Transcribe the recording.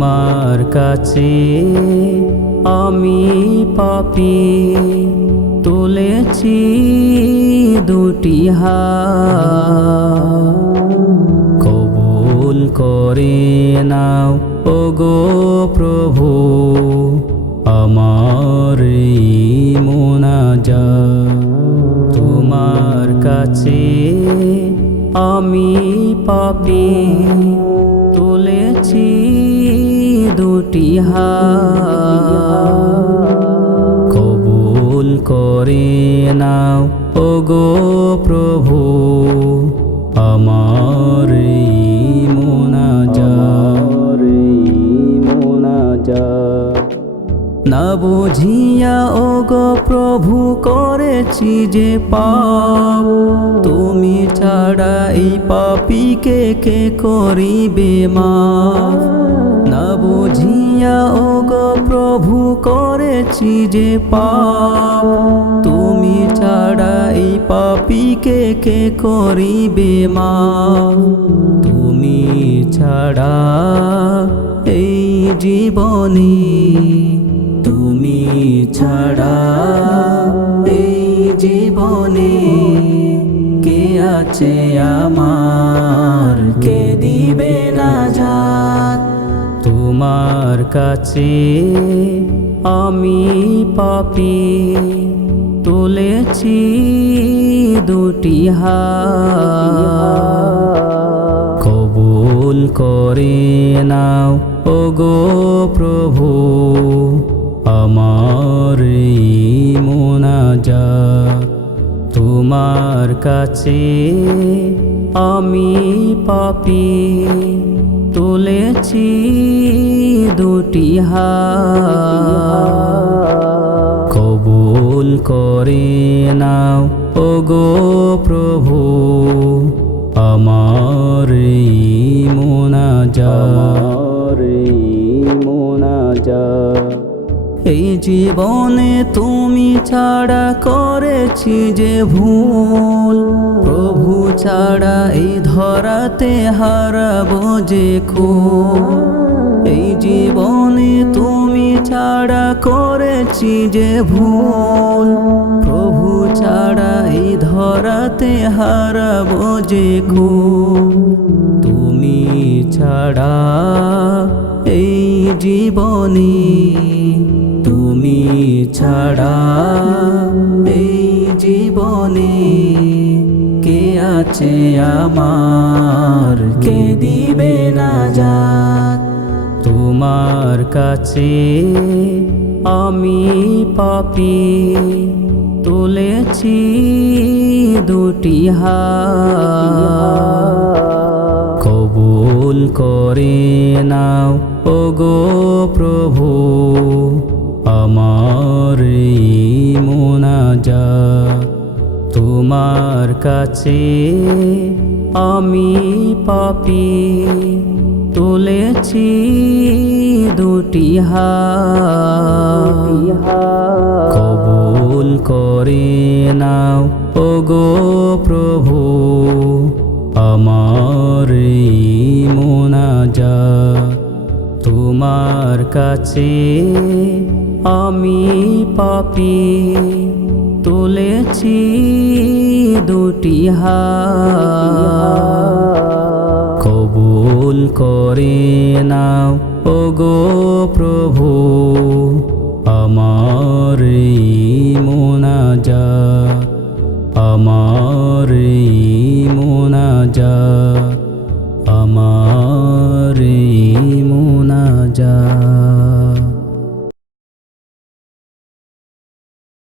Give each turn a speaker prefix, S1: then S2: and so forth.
S1: তোমার কাছে আমি পাপি। তুলেছি দুটি হাত। কবুল করে নাও, ওগো প্রভু। আমার এই মোনাজাত তোমার কাছে আমি পাপি। তুলেছি দুটি কবুল করে নাও ওগো প্রভু। বুঝিয়া ও গো প্রভু, করেছি যে পাপ। তুমি ছাড়া এই পাপিকে কে করিবে মাফ? না বুঝিয়া ও গো প্রভু, করেছি যে পাপ। তুমি ছাড়া এই পাপিকে কে করিবে মাফ? তুমি ছাড়া এই জীবনে ছাড়া এই জীবনে কে আছে আমার? কে দিবে না যাত তোমার কাছে আমি পাপি। তুলেছি দুটি হাত। কবুল করে নাও, ওগো প্রভু। মোনাজাত তোমার কাছে আমি পাপি। তুলেছি দুটি হা কবুল করে নাও ওগো প্রভু। জীবনে তুমি ছাড়া করেছি যে ভুল। প্রভু ছাড়া এই ধরাতে হারাবো যে খুব এই জীবনে তুমি ছাড়া করেছি যে ভুল। প্রভু ছাড়া এই ধরাতে হারাবো যে খুব তুমি ছাড়া এই জীবনে ছাড়া এই জীবনে কে আছে আমার? কে দিবে না যাত তোমার কাছে আমি পাপি। তুলেছি দুটি হাত। কবুল করে নাও, ওগো প্রভু। আমার এই মোনাজাত তোমার কাছে আমি পাপি। তুলেছি দুটি কবুল করে নাও, ওগো প্রভু। আমার এই মোনাজাত তোমার কাছে আমি পাপি তুলেছি দুটি কবুল করে নাও, ওগো প্রভু, আমার এই মোনাজাত, আমার এই মোনাজাত, আমার এই মোনাজাত।